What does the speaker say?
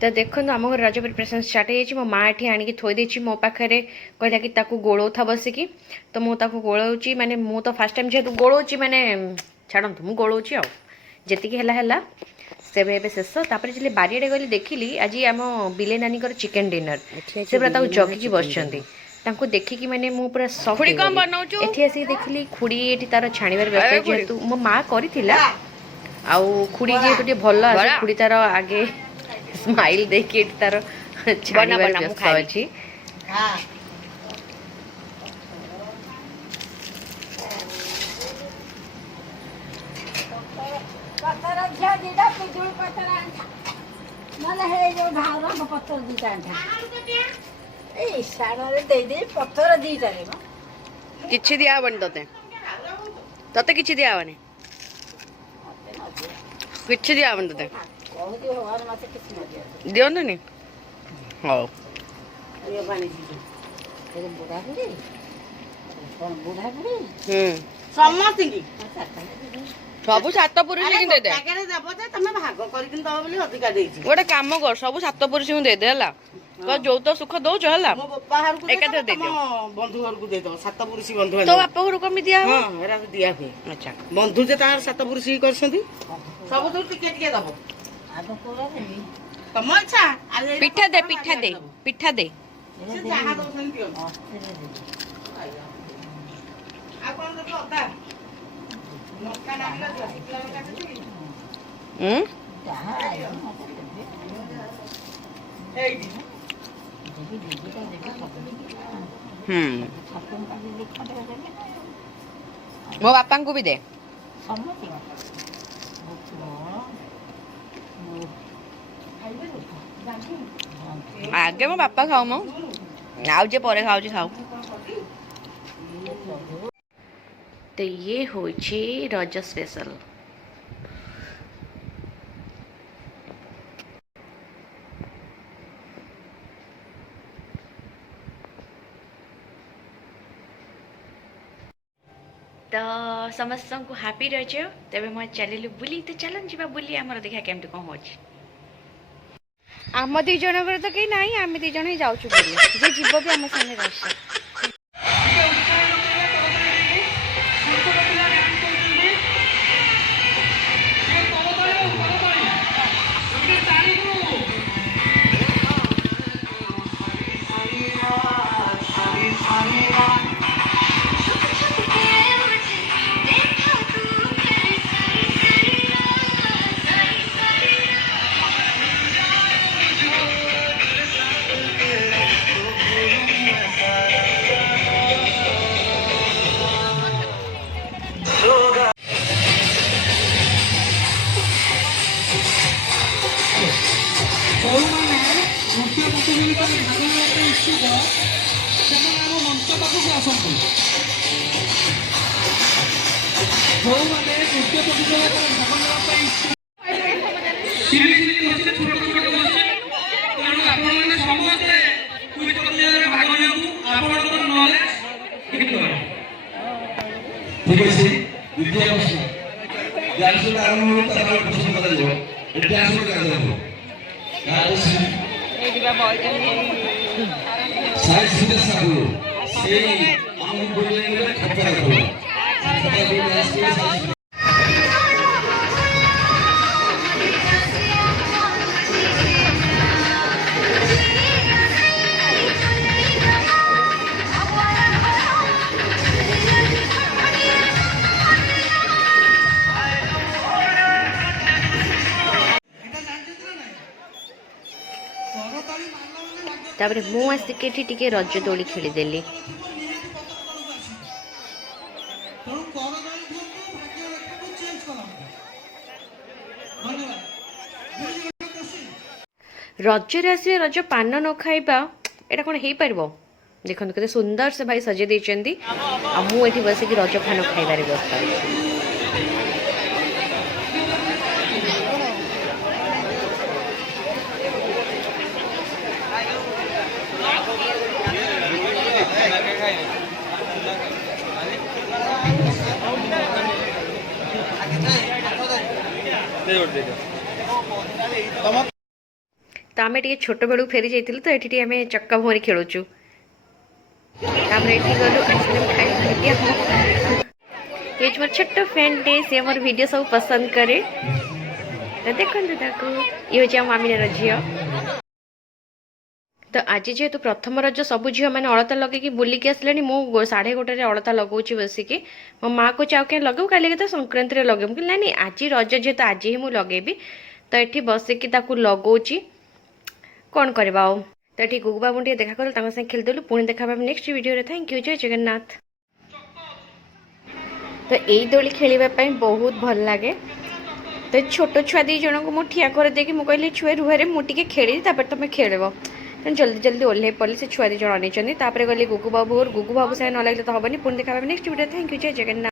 तो देखो आम घर रज प्रिपरेसन स्टार्ट हो मो माँ ये आणिक थोड़ी मो पाखे कहला कि गोलौ था बसिकी तो मुझे गोलाऊँगी माने मु तो फास्ट टाइम जेहतु गोलाऊँगी माने छाड़ू मुझे गोलाऊँगी आती है से शेष तापर जो बारियाड़े गली देखिली आज आम बिले नानी चिकेन डिनर से पूरा जगिकी बस देखिकी मैंने मु पूरा सॉफ्ट एठी आसी देखिली खुड़ी एठी तार छाणीबार व्यस्त जेहेतु मो माँ करिथिला आउ खुड़ी जेहेतु भल आसे खुड़ी तार आगे स्माइल देखिए तार छाणीबार व्यस्त अछि पत्थर झा दिदा पिजुल पत्थर आंठा नले हे जो भावरा पत्थर दिदा आंठा ए सारा रे दे दे पत्थर दिदा रे किछि दिया बन तते तते किछि दिया बने किछि दिया बन तते बहुत ही भगवान माते किछि न दिया दियो नहीं हां ये पानी दी तेरे बुढ़ा बुढ़ी कौन बुढ़ा बुढ़ी समस्त की सबु सात पुरुष की दे दे टाकारे देबो जे तमे भाग करिकिन दबो बोली अधिका देछि गोटे काम कर सबु सात पुरुष को दे दे हला तो जो तो सुख दो जो हला मो बाहर को एकाथर दे दियो बंधु घर को दे दो सात पुरुष बंधु तो बाप घर को मी दिया हां एरा दिया हुए अच्छा बंधु जे तार सात पुरुष ही करसंती सब तो टिके टिके दबो आगो कोरा देबी तम इच्छा पिठा दे पिठा दे पिठा दे से चाहा दोसन दियो आ कोन तो अदा मक्का नागिला सिकला काटि चाहा एई मो बापा को भी दे आगे मो बापा खाओ मो आउ जे परे खाऊ जे खाऊ तो ये होची रज स्पेशल तो समस्त को हैप्पी रज तेरे मैं चलू बुली तो चलन जी बुली आमर देखा केमती कौन हो आम दी जन तो कहीं ना आम दी जन ही जाऊँ जे जीव भी आम सामने रही ठीक है द्वितीय प्रश्न ज्ञान से आरंभ होता है प्रश्न पता जाओ इतिहास में क्या जाओ गायत्री एदिका बॉयजन साइंस से साबु से हम बोलेंगे खतरा को खतरा को साइंस तापर मु आसिके टिके रज दोली खेलीदेली रजरे आस रज पान न खाइबा एटा कौन हो पार देखो के सुंदर से भाई सजे देती मुझे बसिक रज पान खाइबार व्यवस्था तो आम टे छोट बेलू फेरी जाइलु तो ये आम चक्का भुआरी खेलुचु ये गलु आइसक्रीम खाई ये मोर छोट फ्रेंड टे सी मोर वीडियो सब पसंद करे तो देखो ये हूँ मामी झी तो आज जेहेतु प्रथम रज सब झील मैंने अलता लगे बुलिकी आसले मु 1:30 अलता लगाऊँ बसिकी मो माँ को चाव क्या लगे कल तो संक्रांति लगे मुझे नहीं आज रज जेहेतु आज ही मुझे लगेबी तो ये बसिकी लगाऊँ कौन करवा आओ तो ये गुगु बाबू टे देखा कर खेलदेलु पुणी देखा नेक्स्ट वीडियो थैंक यू जय जगन्नाथ। तो यही दोली खेलवाई बहुत भल लगे तो छोट छुआ दी जन को मुझे ठिया कर देकी मुझे छुए रुहे मुझे खेली तुम खेल जल्दी जल्दी ओह्ल पड़े से छुआ दी जन अनेचर गली गुगु बाबू और गुगु बाबू से न लगे तो हेनी पुणी देखा नेक्स्ट वीडियो थैंक यू जय जगन्नाथ।